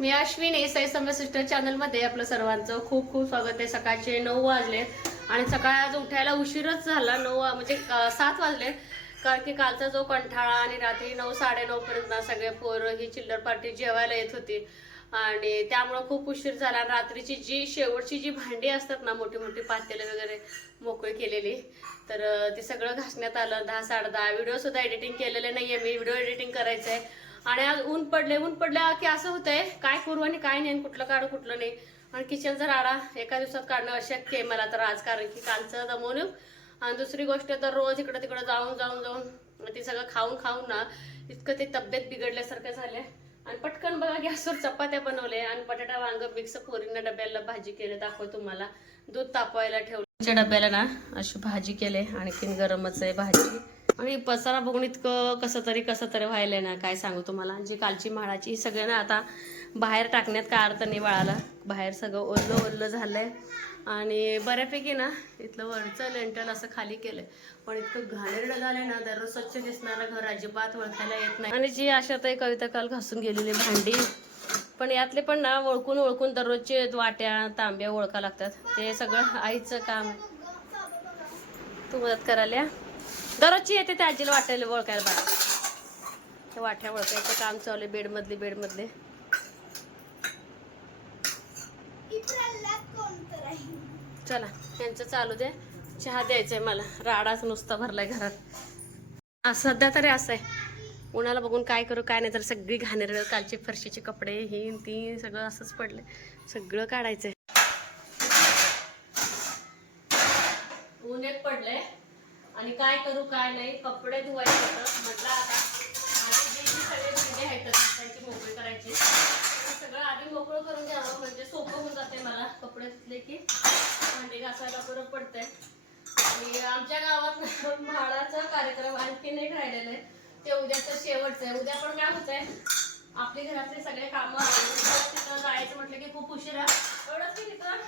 मी अश्विनी साई समय सिस्टर चॅनलमध्ये आपलं सर्वांचं खूप खूप स्वागत आहे. सकाळचे नऊ वाजले आणि सकाळ आज उठायला उशीरच झाला. नऊ वा- म्हणजे सात वाजले कारण की कालचा जो कंठाळा आणि रात्री नऊ साडेनऊ पर्यंत ना सगळे पोरं ही चिल्लर पार्टी जेवायला येत होती. आणि त्यामुळं खूप उशीर झाला. आणि रात्रीची जी शेवटची जी भांडी असतात ना मोठी मोठी पातेले वगैरे मोकळी केलेली तर ते सगळं घासण्यात आलं. दहा साडे दहा. व्हिडिओ सुद्धा एडिटिंग केलेले नाही आहे मी व्हिडिओ एडिटिंग करायचं आहे आणि आज ऊन पडले ऊन पडल्या की असं होतंय काय करू आणि काय नाही आणि कुठलं काढू कुठलं नाही. आणि किचनचा राडा एका दिवसात काढणं अशक्य आहे मला तर आज कारण की कालचं दमवून आणि दुसरी गोष्ट तर रोज इकडं तिकडं जाऊन जाऊन जाऊन ते सगळं खाऊन खाऊन ना इतकं ते तब्येत बिघडल्यासारखं झालंय. आणि पटकन बघा गॅसवर चपात्या बनवले आणि बटाटा वांग मिक्स पोरीनं डब्याला भाजी केलं दाखव तुम्हाला. दूध तापवायला ठेवलं. डब्याला ना अशी भाजी केले आणखीन गरमच आहे भाजी. आणि पसारा बघून इतकं कसं तरी कसं तरी व्हायलंय ना काय सांगू तुम्हाला. जी कालची म्हाळाची ना आता बाहेर टाकण्यात काय अर्थ नाही बाळाला. बाहेर सगळं ओल्लं ओल्लं झालंय. आणि बऱ्यापैकी ना इथलं वरचं लेंटल असं खाली केलंय. पण इतकं घाणेरडं झालंय ना दररोज स्वच्छ दिसणारं घर अजिबात ओळखायला येत नाही. आणि जी अशा ताई कविता काल घासून गेलेली भांडी. पण यातले पण ना ओळखून ओळखून दररोजचे वाट्या तांब्या ओळखा लागतात. ते सगळं आईचं काम. तू मदत करायला दररोजची येते त्या आजीला वाटायला ओळखायला बाळा. त्या वाट्या ओळखायचं काम चालू आहे बेडमधले बेडमधले. चला यांचं चालू दे. चहा द्यायचंय मला. राडाच नुसता भरलाय घरात. सध्या तरी असं आहे. उन्हाला बघून काय करू काय नाही तर सगळी घाणेरड कालचे फरशीचे कपडे ही ती सगळं असंच पडले सगळं काढायचंय. आहे एक पडलंय आणि काय करू काय नाही कपडे धुवायचे होतं. म्हटलं आता आधी जे जे सगळे भांडे आहेत त्यांची मोकळी करायची. सगळं आधी मोकळं करून घ्यावं म्हणजे सोपं होऊन जाते मला कपडे धुतले की. भांडे घासायला बरं पडतंय. आणि आमच्या गावात म्हाळाचा कार्यक्रम आणखीन एक राहिलेला आहे. ते उद्याचं शेवटचं आहे. उद्या पण काय होतंय आपले घरातले सगळे कामं तिथं जायचं म्हटलं की खूप उशिरा. एवढंच की तिथं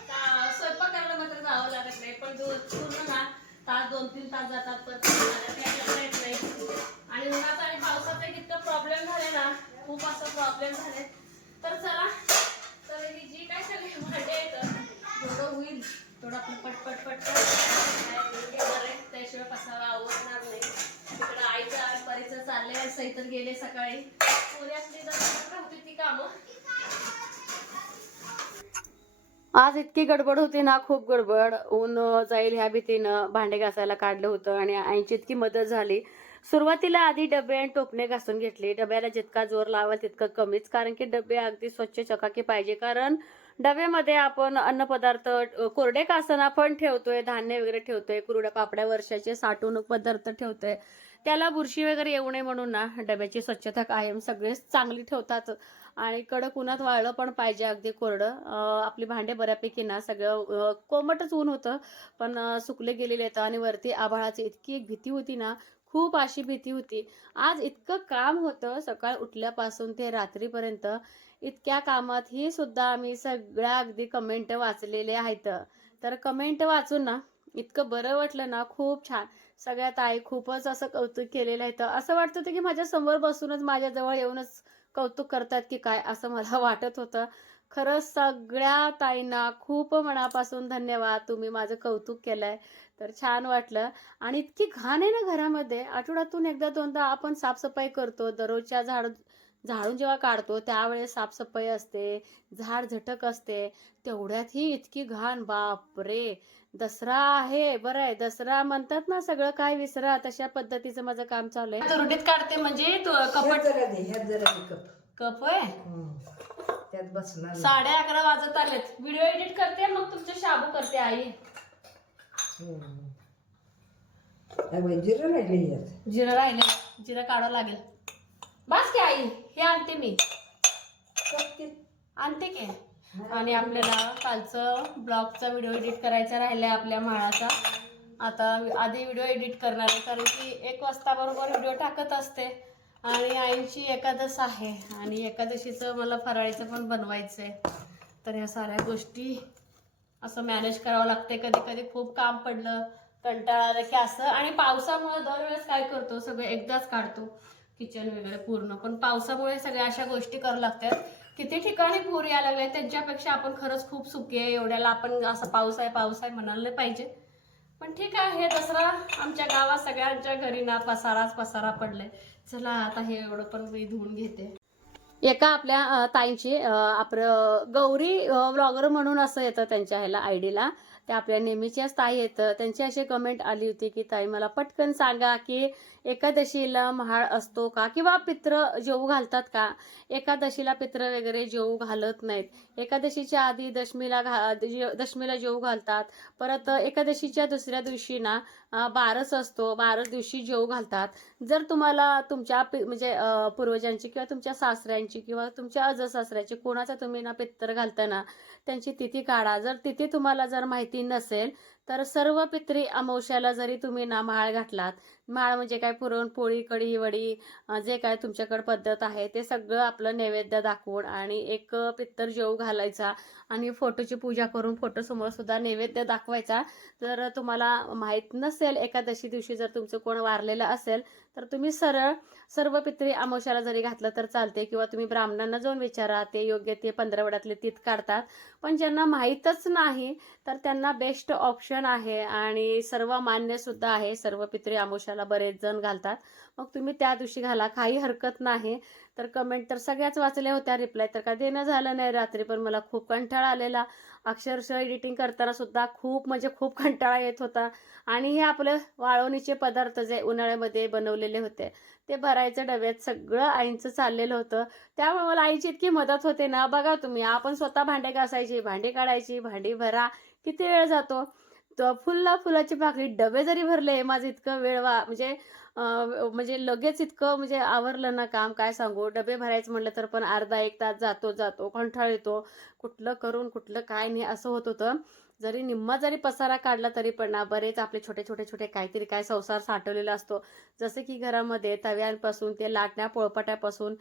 स्वयंपाक करायला मात्र जावं लागत नाही पण दूर दोन तीन तास जातात पण आपल्याला येत नाही आणि उन्हाचा आणि पावसाचा इतकं प्रॉब्लेम झाले ना खूप असं प्रॉब्लेम झाले तर चला तर ही जी काय सगळी भांडे आहेत होईल थोडं आपलं पटपट पटपट काय त्याशिवाय पसारा आवडणार नाही. तिकडं आईचं आणि परीचं चाललंय सई तर गेले सकाळी. पोरी असली तर होती ती कामं? आज इतकी गडबड होती ना खूप गडबड. ऊन जाईल ह्या भीतीनं भांडे घासायला काढलं होतं आणि आईची इतकी मदत झाली. सुरुवातीला आधी डबे आणि टोपणे घासून घेतले. डब्याला जितका जोर लावा तितकं कमीच कारण की डबे अगदी स्वच्छ चकाकी पाहिजे. कारण डब्यामध्ये आपण अन्नपदार्थ कोरडे कासना पण ठेवतोय धान्य वगैरे ठेवतोय कुरड्या पापड्या वर्षाचे साठवणूक पदार्थ ठेवतोय. त्याला बुरशी वगैरे येऊ नये म्हणून ना डब्याची स्वच्छता कायम सगळेच चांगली ठेवतात. आणि कडक उन्हात वाळलं पण पाहिजे अगदी कोरडं. आपली भांडे बऱ्यापैकी ना सगळं कोमटच ऊन होतं. पण सुकले गेलेले आहेत आणि वरती आभाळाची इतकी एक भीती होती ना खूप अशी भीती होती. आज इतकं काम होतं सकाळ उठल्यापासून ते रात्रीपर्यंत. इतक्या कामात ही सुद्धा आम्ही सगळ्या अगदी कमेंट वाचलेले आहेत. तर कमेंट वाचून ना इतकं बरं वाटलं ना खूप छान. सगळ्यात आई खूपच असं कौतुक केलेलं आहे. असं वाटत होतं की माझ्यासमोर बसूनच माझ्याजवळ येऊनच कौतुक करतात की काय असं मला वाटत होतं. खरंच सगळ्या ताईंना खूप मनापासून धन्यवाद. तुम्ही माझं कौतुक केलंय. तर छान वाटलं. आणि इतकी घाण आहे ना घरामध्ये. आठवड्यातून एकदा दोनदा आपण साफसफाई करतो. दररोजच्या झाड झाडून जेव्हा काढतो त्यावेळेस साफसफाई असते. झाड झटक असते. तेवढ्यात ही इतकी घाण. बापरे! दसरा आहे बरं आहे. दसरा म्हणतात ना सगळं काय विसरा तशा पद्धतीचं माझं काम चालू आहे. रुटीत काढते म्हणजे तू कपट कप. कप आहे. त्यात बसणार. साडे अकरा वाजत आलेत. व्हिडिओ एडिट करते मग तुमचे शाबू करते आई. जिरं राहिले जिरं राहिले जिरं काढावं लागेल. बस की आई हे आणते मी. आणते की? आणि आपल्याला कालचं ब्लॉगचा व्हिडिओ एडिट करायचा राहिलाय आपल्या माळाचा आता आधी व्हिडिओ एडिट करणार आहे कारण की एक वाजता बरोबर व्हिडिओ टाकत असते. आणि आईची एकादश आहे आणि एकादशीचं मला फराळीचं पण बनवायचं आहे तर ह्या साऱ्या गोष्टी असं मॅनेज करावं लागते कधी कधी खूप काम पडलं कंटाळा आला की असं. आणि पावसामुळे दरवेळेस काय करतो सगळं एकदाच काढतो. किचन वगैरे पूर्ण. पण पावसामुळे सगळ्या अशा गोष्टी करावं लागतात. किती ठिकाणी पूर यायला लागले त्यांच्यापेक्षा आपण खरंच खूप सुखी आहे. एवढ्याला आपण असं पाऊस आहे पाऊस आहे म्हणायला पाहिजे. पण ठीक आहे हे दसरा आमच्या गावात सगळ्यांच्या घरी ना पसाराच पसारा पडलाय. चला आता हे एवढं पण मी धुवून घेते. एका आपल्या ताईंची आपलं गौरी ब्लॉगर म्हणून असं येतं त्यांच्या ह्याला आय डीला त्या आपल्या नेहमीच्याच ताई येतं. त्यांची अशी कमेंट आली होती की ताई मला पटकन सांगा की एकादशीला महाळ असतो का? किंवा पित्र जेवू घालतात का? एकादशीला पित्र वगैरे जेवू घालत नाहीत. एकादशीच्या आधी दशमीला घा जे- दशमीला जेऊ घालतात. परत एकादशीच्या दुसऱ्या दिवशी ना बारस असतो. बारस दिवशी जेऊ घालतात. जर तुम्हाला तुमच्या पि- म्हणजे पूर्वजांची किंवा तुमच्या सासऱ्यांची किंवा तुमच्या अजसासऱ्याची कोणाचा तुम्ही ना पित्तर घालताना त्यांची तिथी काढा. जर तिथी तुम्हाला जर माहिती नसेल तर सर्व पित्री अमावश्याला जरी तुम्ही ना माळ घातलात माळ म्हणजे काय? पुरणपोळी कढी वडी जे काय तुमच्याकडे पद्धत आहे ते सगळं आपलं नैवेद्य दाखवून आणि एक पित्तर जेवू घालायचा आणि फोटोची पूजा करून फोटोसमोर सुद्धा नैवेद्य दाखवायचा. जर तुम्हाला माहीत नसेल एकादशी दिवशी जर तुमचं कोण वारलेलं असेल तर तुम्ही सरळ सर्व पित्री अमावस्याला जरी घातलं तर चालते किंवा तुम्ही ब्राह्मणांना जाऊन विचारा ते योग्य ते पंधरवड्यातले तीत काढतात. पण ज्यांना माहीतच नाही तर त्यांना बेस्ट ऑप्शन आहे आणि सर्व मान्य सुद्धा आहे. सर्व पित्री अमावस्याला बरेच जण घालतात. मग तुम्ही त्या दिवशी घाला. काही हरकत नाही. तर कमेंट तर सगळ्याच वाचल्या होत्या. रिप्लाय तर काय देणं झालं नाही रात्री पण मला खूप कंटाळा आलेला. अक्षरशः एडिटिंग करताना सुद्धा खूप म्हणजे खूप कंटाळा येत होता. आणि हे आपलं वाळवणीचे पदार्थ जे उन्हाळ्यामध्ये बनवलेले होते ते भरायचं डब्यात सगळं आईंचं चाललेलं होतं. त्यामुळे मला आईची इतकी मदत होते ना. बघा तुम्ही आपण स्वतः भांडे घासायची भांडी काढायची भांडी भरा किती वेळ जातो. तर फुलला फुलाची भाकरी डबे जरी भरले माझं इतकं वेळ वा म्हणजे म्हणजे लगेच इतकं म्हणजे आवरलं ना काम काय सांगू? डबे भरायचं म्हटलं तर पण अर्धा एक तास जातो जातो कंठाळ येतो. कुठलं करून कुठलं काय नाही असं होत होतं. जरी निम्मा जरी पसारा काढला तरी पण ना बरेच आपले छोटे छोटे छोटे काहीतरी काय संसार साठवलेला असतो. जसे की घरामध्ये तव्यांपासून ते लाटण्या पोळपाट्यापासून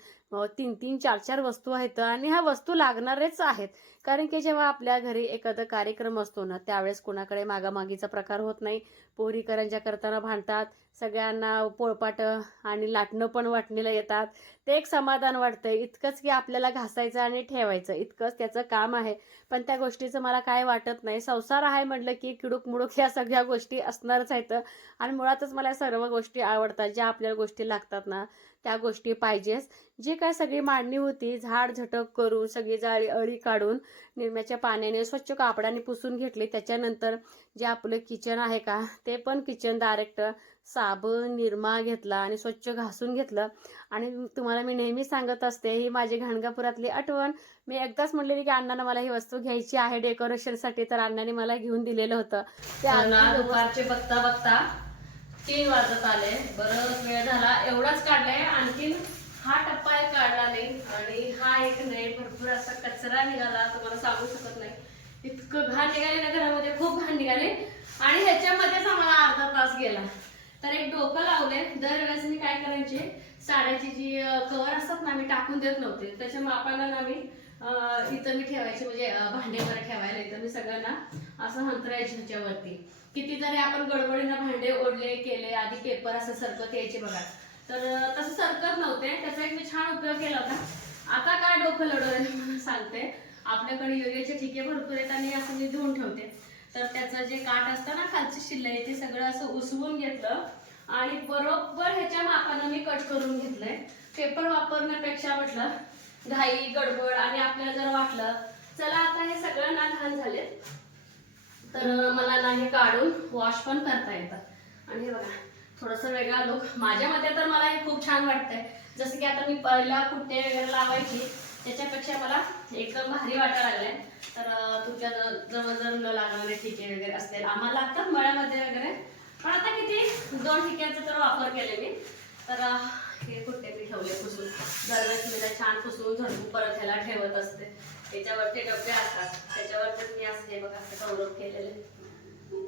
तीन तीन चार चार वस्तू आहेत आणि ह्या वस्तू लागणारच आहेत. कारण की जेव्हा आपल्या घरी एखादा कार्यक्रम असतो ना त्यावेळेस कोणाकडे मागामागीचा प्रकार होत नाही. पोरी करंजा करताना भांडतात सगळ्यांना पोळपाट आणि लाटणं पण वाटणीला येतात. ते एक समाधान वाटतंय. इतकंच की आपल्याला घासायचं आणि ठेवायचं. इतकंच त्याचं काम आहे. पण त्या गोष्टीचं मला काय वाटत नाही. संसार आहे म्हटलं की किडूक मुडूक या सगळ्या गोष्टी असणारच आहेत. आणि मुळातच मला सर्व गोष्टी आवडतात. ज्या आपल्याला गोष्टी लागतात ना त्या गोष्टी पाहिजेच. जी काय सगळी मांडणी होती झाड झटक करून सगळी जाळी अळी काढून निरम्याच्या पाण्याने स्वच्छ कापडाने पुसून घेतली. त्याच्यानंतर जे आपलं किचन आहे का ते पण किचन डायरेक्ट साबण निरमा घेतला आणि स्वच्छ घासून घेतलं. आणि तुम्हाला मी नेहमी सांगत असते ही माझी घाणगापुरातली आठवण. मी एकदाच म्हणलेली की अण्णानं मला ही वस्तू घ्यायची आहे डेकोरेशनसाठी तर अण्णाने मला घेऊन दिलेलं होतं. ते अण्णा दुपारचे बघता बघता तीन वाजत आले. बरंच वेळ झाला एवढाच काढलाय. आणखीन हा टप्पा एक काढला नाही आणि हा एक नाही भरपूर असा कचरा निघाला. तुम्हाला सांगू शकत नाही. इतकं घाण निघाले ना घरामध्ये खूप घाण निघाले. आणि ह्याच्यामध्येच आम्हाला अर्धा तास गेला. तर एक डोकं लावले दरवेळेस मी काय करायचे साड्याची जी कवर असतात ना मी टाकून देत नव्हते. त्याच्या मापाला ना मी इथं मी ठेवायचे म्हणजे अं, भांडे वगैरे ठेवायला इथं मी सगळ्यांना असं हंतरायचे ह्याच्यावरती. किती जरी आपण गडबडीनं भांडे ओढले केले आधी पेपर असं सरकत यायचे बघा. तर तसं सरकत नव्हते. त्याचा एक मी छान उपयोग केला होता. आता काय डोकं लढवलं सांगते. आपल्याकडे युरियाचे ठिके भरपूर आहेत आणि असं मी धुवून ठेवते. तर त्याचं जे काठ असतं ना खालची शिल्लक ते सगळं असं उसवून घेतलं. आणि बरोबर ह्याच्या मापानं मी कट करून घेतलंय. पेपर वापरण्यापेक्षा म्हटलं घाई गडबड आणि आपल्याला जर वाटलं चला आता हे सगळं ना घाण झाले तर मला ना हे काढून वॉश पण करता येतं. आणि हे बघा थोडंसं वेगळा लुक माझ्या मते तर मला हे खूप छान वाटतंय. जसं की आता मी पहिला कुट्टे वगैरे लावायची त्याच्यापेक्षा मला एकदम भारी वाटा लागलाय. तर तुमच्या जवळ जर लागणारे ठिके वगैरे असतील. आम्हाला लागतात मळ्यामध्ये वगैरे. पण आता किती? दोन ठिक्यांचा तर वापर केले मी. तर हे कुठे मी ठेवले पुसून. दरवेळेस मी छान पुसून झडून परत ह्याला ठेवत असते. त्याच्यावरचे डबे असतात. त्याच्यावर पण मी असते बघा असं कौरव केलेले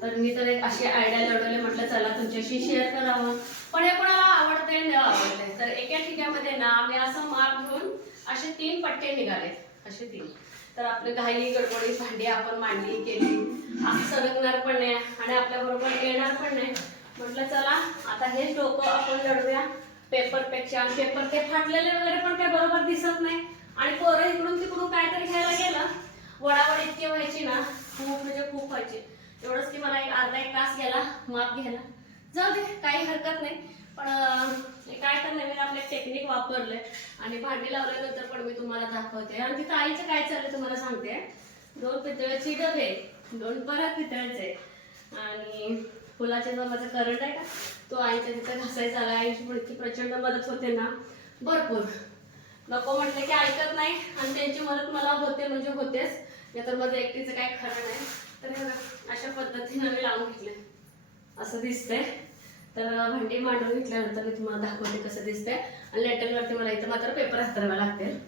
तर मी तर एक अशी आयडिया लढवले म्हटलं चला तुमच्याशी शेअर करावं. पण हे कोणाला आवडते न आवडते तर एका ठिक्यामध्ये ना आम्ही असं माप घेऊन असे तीन पट्टे निघाले असे तीन. तर आपले घाई गडबडी भांडी आपण मांडली केली. आपण सरकणार पण नाही आणि आपल्या बरोबर येणार पण नाही. म्हटलं चला आता हे डोकं आपण लढूया पेपरपेक्षा पेपर ते फाटलेले वगैरे पण काही बरोबर दिसत नाही. आणि पोरं इकडून तिकडून काहीतरी घ्यायला गेलं. वडावड इतकी व्हायची ना खूप म्हणजे खूप व्हायची. एवढंच की मला एक अर्धा एक तास गेला माप घ्यायला. जाऊ दे काही हरकत नाही. पण काय तर नवीन आपले टेक्निक वापरले. आणि भांडी लावल्यानंतर पण मी तुम्हाला दाखवते. आणि तिथं आईचं काय चाललंय तुम्हाला सांगते. दोन पितळ्याचे डबे दोन परत पितळ्याचे आणि फुलाच्या जो माझा करंट आहे का? तो आईच्या तिथं घासायचा आला. आईची पण इतकी प्रचंड मदत होते ना. भरपूर. नको म्हटलं की ऐकत नाही. आणि त्यांची मदत मला होते म्हणजे होतेच. नाही तर माझं एकटीचं काय खरं नाही. तर हे अशा पद्धतीनं मी लावून घेतले. असं दिसतंय. तर भांडी मांडून घेतल्यानंतर मी तुम्हाला दाखवते कसं दिसतंय. आणि लेटरवरती मला इथं मात्र पेपर हातरावा लागतील.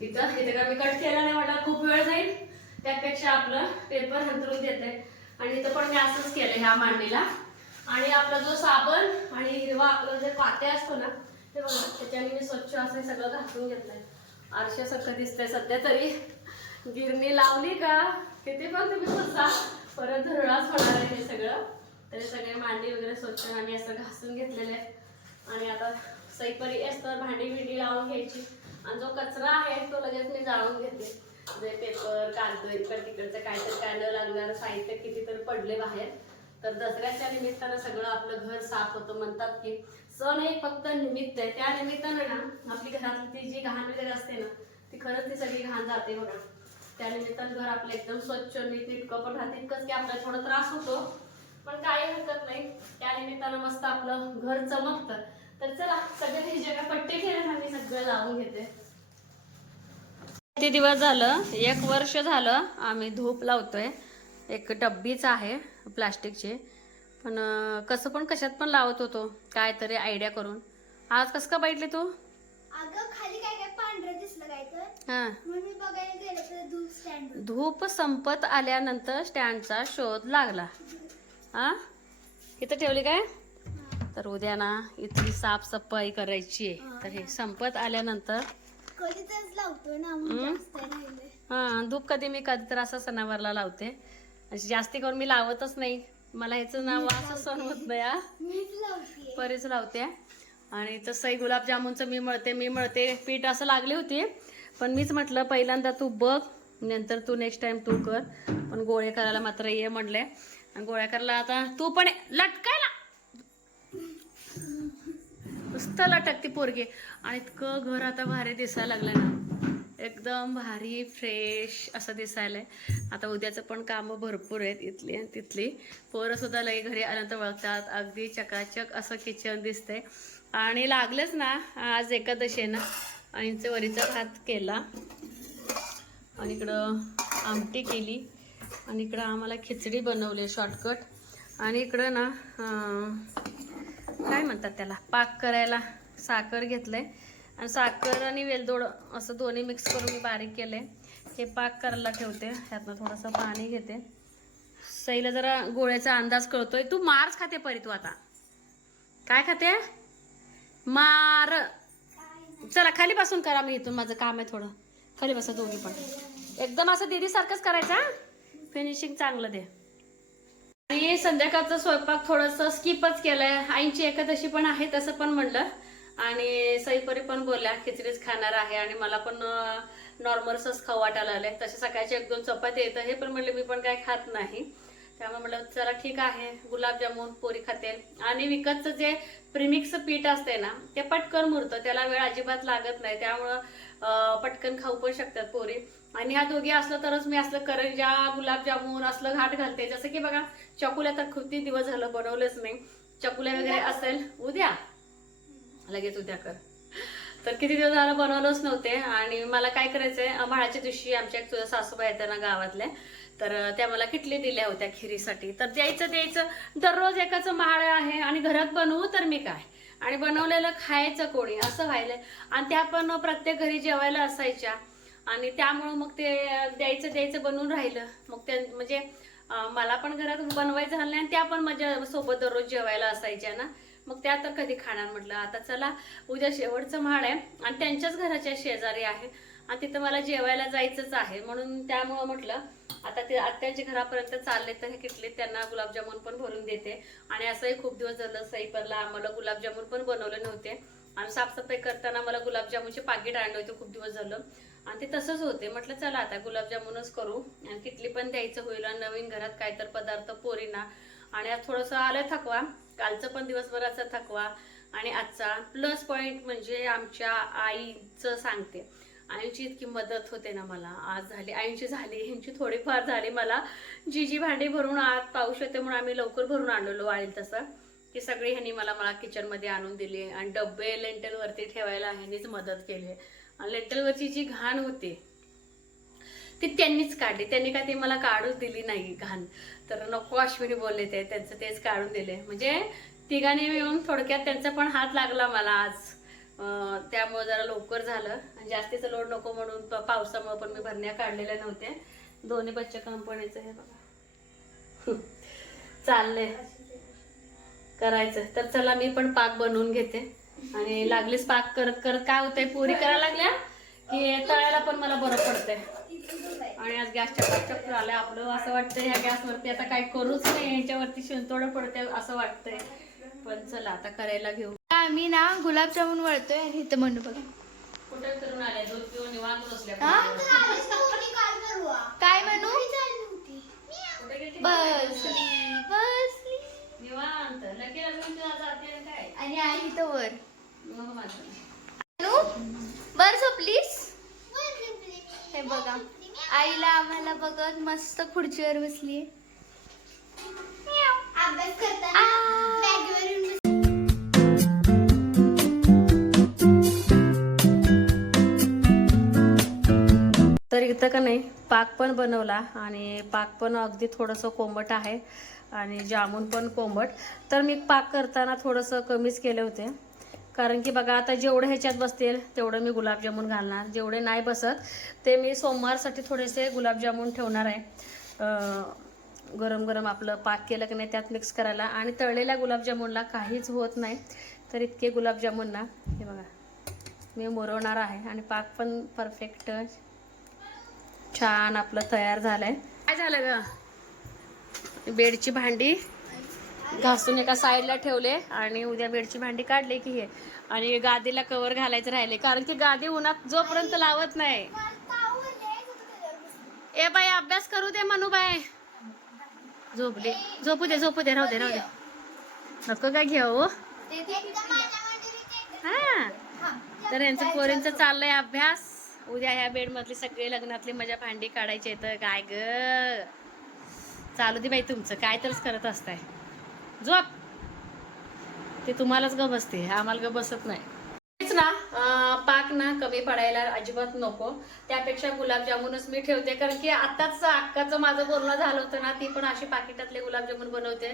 इथं इथे का मी कट केला नाही म्हटलं खूप वेळ जाईल. त्यापेक्षा आपलं पेपर हंतरून देते. आणि इथं पण मी असंच केलं ह्या मांडीला. आणि आपला जो साबण आणि हिरवा आपलं जे पाते असतो ना ते बघा त्याच्याने मी स्वच्छ असं हे सगळं घासून घेतलंय. आरशासारखं दिसतंय सध्या तरी. गिरणी लावली का? किती पण तुम्ही बसा. परत धरळाच होणार आहे हे सगळं. तरी सगळे मांडी वगैरे स्वच्छ आणि असं घासून घेतलेले आहेत. आणि आता सैपरी असतं भांडी भिंडी लावून घ्यायची. आणि जो कचरा आहे तो लगेच मी जाळून घेते. जे पेपर कागद इकडं तिकडचं काय तर काय न लागणार साहित्य किती तर पडले बाहेर. तर दसऱ्याच्या निमित्तानं सगळं आपलं घर साफ होतं. म्हणतात की सण हे फक्त निमित्त आहे. त्या निमित्तानं ना आपली घरातली ती जी घाण वगैरे असते ना ती खरंच ती सगळी घाण जाते बघा. त्या निमित्तानं घर आपलं एकदम स्वच्छ नीटनीटकं पण राहते. इतकंच की आपल्याला थोडा त्रास होतो. पण काही हरकत नाही. त्या निमित्तानं मस्त आपलं घर चमकतं. तर चला सगळे हे जे काय पट्टे केले ना मी सगळं लावून घेते. किती दिवस झालं? एक वर्ष झालं आम्ही धूप लावतोय. एक डब्बीच आहे प्लास्टिकची. पण कसं पण कशात पण लावत होतो. काय तरी आयडिया करून. आज कसं का बैठले तू? अगं खाली काय काय पांढरं दिसलं काय तर. हां. म्हणून मी बघायला गेले तर धूप स्टँड धूप संपत आल्यानंतर स्टँडचा शोध लागला. हा? इथं ठेवली काय? तर उद्या ना इथली साफसफाई करायची आहे. तर हे संपत आल्यानंतर हा धूप कधी मी कधी तर असं सणावारला लावते. जास्ती करून मी लावतच नाही. मला ह्याचं नाव असं सण होत नाही हा. बरेच लावते. आणि तसंही गुलाबजामुनचं मी मळते मी मळते. पीठ असं लागले होते. पण मीच म्हटलं पहिल्यांदा तू बघ नंतर तू नेक्स्ट टाइम तू कर. पण गोळे करायला मात्र ये म्हटले गोळ्या करायला आता तू पण लटकायला. नुसतं लटकती पोरगी. आणि इतकं घर आता भारी दिसायला लागलं ना. एकदम भारी फ्रेश असं दिसायलंय. आता उद्याचं पण कामं भरपूर आहेत इथली आणि तिथली. पोरं सुद्धा लई घरी आल्यानंतर वळतात अगदी चकाचक असं किचन दिसतंय. आणि लागलंच ना आज एकादशी आहे ना. आणि वरीचा भात केला. आणि इकडं आमटी केली. आणि इकडं आम्हाला खिचडी बनवली शॉर्टकट आणि इकडं ना काय म्हणतात त्याला पाक करायला साखर घेतलंय. आणि साखर आणि वेलदोड असं दोन्ही मिक्स करून मी बारीक केले हे पाक करायला ठेवते. ह्यातनं थोडंसं पाणी घेते. सईला जरा गोळ्याचा अंदाज कळतोय. तू मारच खाते परी तू आता. काय खाते? मार. चला खाली बसून करा मी इथून. माझं काम आहे थोडं. खाली बसा दोन्ही पण. एकदम असं दिदीसारखंच करायचं फिनिशिंग चांगलं दे. आणि संध्याकाळचा स्वयंपाक थोडस स्किपच केलाय. आईची एकादशी पण आहे तसं पण म्हणलं. आणि सईपरी पण बोलल्या खिचडीच खाणार आहे आणि मला पण नॉर्मलच खाऊ वाटायला आले तसे सकाळचे एक दोन चपाती येतं हे पण म्हणले मी पण काय खात नाही. त्यामुळे म्हटलं चला ठीक आहे गुलाबजामुन पोरी खाते. आणि विकतचं जे प्रिमिक्स पीठ असते ना ते पटकन मुरतं. त्याला वेळ अजिबात लागत नाही. त्यामुळं पटकन खाऊ पण शकतात पोरी. आणि ह्या दोघी असलं तरच मी असलं करंजा गुलाबजामुन असलं घाट घालते. जसं की बघा चकुल्या तर किती दिवस झालं बनवलंच नाही चकुल्या वगैरे असेल उद्या. लगेच उद्या कर. तर किती दिवस झालं बनवलंच नव्हते आणि मला काय करायचंय म्हाळाच्या दिवशी आमच्या एक तुझ्या सासूबाई आहेत त्यांना गावातल्या तर त्या मला किटली दिल्या होत्या खिरीसाठी. तर द्यायचं द्यायचं. दररोज एकाचं महाळ आहे आणि घरात बनवू तर मी काय? आणि बनवलेलं खायचं कोणी? असं व्हायलंय. आणि त्या पण प्रत्येक घरी जेवायला असायच्या. आणि त्यामुळं मग ते द्यायचं द्यायचं बनवून राहिलं. मग त्या म्हणजे मला पण घरात बनवायचं झालं नाही आणि त्या पण माझ्या सोबत दररोज जेवायला असायच्या ना. मग त्या तर कधी खाणार म्हटलं आता चला उद्या शेवटचं म्हाड आहे आणि त्यांच्याच घराच्या शेजारी आहे आणि तिथं मला जेवायला जायचंच आहे. म्हणून त्यामुळं म्हटलं आता ते आत्याच्या घरापर्यंत चालले तर हे किटले त्यांना गुलाबजामुन पण भरून देते. आणि असंही खूप दिवस झालं सईपरला आम्हाला गुलाबजामुन पण बनवले नव्हते. आणि साफसफाई करताना मला गुलाबजामुनचे पाकिट आणलं होते खूप दिवस झालं. आणि ते तसंच होते. म्हटलं चला आता गुलाबजामुनच करू. आणि किटली पण द्यायचं होईल आणि नवीन घरात काय तर पदार्थ पोरीना. आणि आज थोडंसं आलं थकवा. कालचं पण दिवसभराचा थकवा. आणि आजचा प्लस पॉइंट म्हणजे आमच्या आईचं सांगते. आईची इतकी मदत होते ना मला. आज झाली आईची झाली ह्यांची थोडीफार झाली मला. जी जी भांडी भरून आत पाऊस येते म्हणून आम्ही लवकर भरून आणलेलो आईल तसं. की सगळी ह्यांनी मला मला किचनमध्ये आणून दिली. आणि डब्बे लेंटलवरती ठेवायला ह्यांनीच मदत केली. लेटलवरची जी घाण होती ती त्यांनीच काढली. त्यांनी काय ती मला काढूच दिली नाही घाण. तर नको अश्विनी बोलले ते त्यांचं तेच काढून दिले. म्हणजे तिघांनी मिळून थोडक्यात त्यांचा पण हात लागला मला आज. त्यामुळे जरा लवकर झालं. आणि जास्तीचं लोड नको म्हणून पावसामुळे पण मी भरण्या काढलेल्या नव्हत्या. दोन्ही बच्चा कंपनीचं हे बघा. चाललंय. करायचं. तर चला मी पण पाक बनवून घेते. आणि लागलीच पाक करत करत काय होतंय? पुरी करायला लागल्या की तळायला पण मला बरं पडतंय. आणि आज गॅसच्या चक्कर आलंय आपलं. असं वाटतंय ह्या गॅसवरती आता काय करूच नाही. ह्याच्यावरती शिंतोडं पडते असं वाटतंय. पण चला आता करायला घेऊ. आम्ही ना गुलाबजामुन वळतोय आणि इथं म्हणू बघा. कुठे करून आले? दूध पिऊन निवांत बसल्या? कुठे काय म्हणू? बसली बसली. निवांत. लगेच आणि आई इथं वर. मग माझं बर प्लीज. हे बघा आईला आम्हाला बघत मस्त खुर्चीवर बसली अभ्यास करताना तर इथं का नाही पाक पण बनवला आणि पाक पण अगदी थोडंसं कोंबट आहे आणि जामून पण कोंबट. तर मी पाक करताना थोडंसं कमीच केले होते. कारण की बघा आता जेवढे ह्याच्यात बसतील तेवढं मी गुलाबजामुन घालणार. जेवढे नाही बसत ते मी सोमवारसाठी थोडेसे गुलाबजामुन ठेवणार आहे. गरम गरम आपलं पाक केलं की नाही त्यात मिक्स करायला. आणि तळलेल्या गुलाबजामुनला काहीच होत नाही. तर इतके गुलाबजामुन ना हे बघा मी मुरवणार आहे. आणि पाक पण परफेक्ट छान आपलं तयार झालं आहे काय झालं ग? बेडची भांडी घासून एका साईडला ठेवले आणि उद्या बेडची भांडी काढली की हे. आणि गादीला कवर घालायचं राहिले कारण की गादी उन्हात जोपर्यंत लावत नाही. ए बाई अभ्यास करू दे म्हणू बाय झोपले. झोपू दे झोपू दे राहू दे राहू दे. नको काय घेऊ? हा. तर यांचं पोरींचं चाललंय अभ्यास. उद्या ह्या बेडमधली सगळी लग्नातली मजा भांडी काढायची तर काय ग? चालू दे बाई तुमचं. काय तरच करत असताय. झोप ते तुम्हालाच ग बसते आम्हाला ग बसत नाही. तेच ना पाक ना कमी पडायला अजिबात नको. त्यापेक्षा गुलाबजामुनच मी ठेवते कारण की आताच अक्काचं माझं बोलणं झालं होतं ना ती पण अशी पाकिटातले गुलाबजामुन बनवते.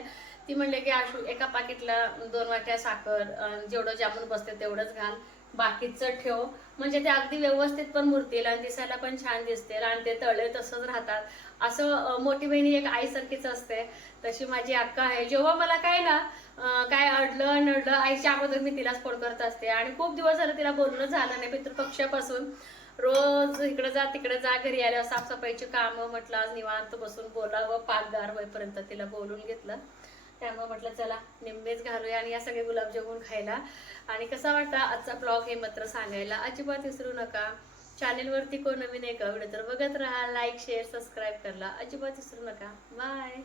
ती म्हणले की आशू एका पाकिटला दोन वाट्या साखर जेवढं जामून बसते तेवढंच घाल. बाकीचं ठेव. म्हणजे ते अगदी व्यवस्थित पण मुरतील आणि दिसायला पण छान दिसतील आणि ते तळे तसंच राहतात. असं मोठी बहिणी एक आईसारखीच असते. तशी माझी अक्का आहे. जेव्हा मला काय ना काय अडलं नडलं आईच्या अगोदर मी तिलाच फोन करत असते. आणि खूप दिवस झालं तिला बोलणं झालं नाही पितृपक्षापासून. रोज इकडे जा तिकडे जा घरी आल्यावर साफसफाईची कामं म्हटलं आज निवांत बसून बोलावं पाकगार होईपर्यंत तिला बोलून घेतलं. त्यामुळे म्हटलं चला निंबेच घालूया आणि या सगळे गुलाबजामुन खायला. आणि कसा वाटला आजचा ब्लॉग हे मात्र सांगायला अजिबात विसरू नका. चॅनेलवरती कोण नवीन आहे का व्हिडिओ तर बघत राहा लाईक शेअर सबस्क्राईब करा अजिबात विसरू नका. बाय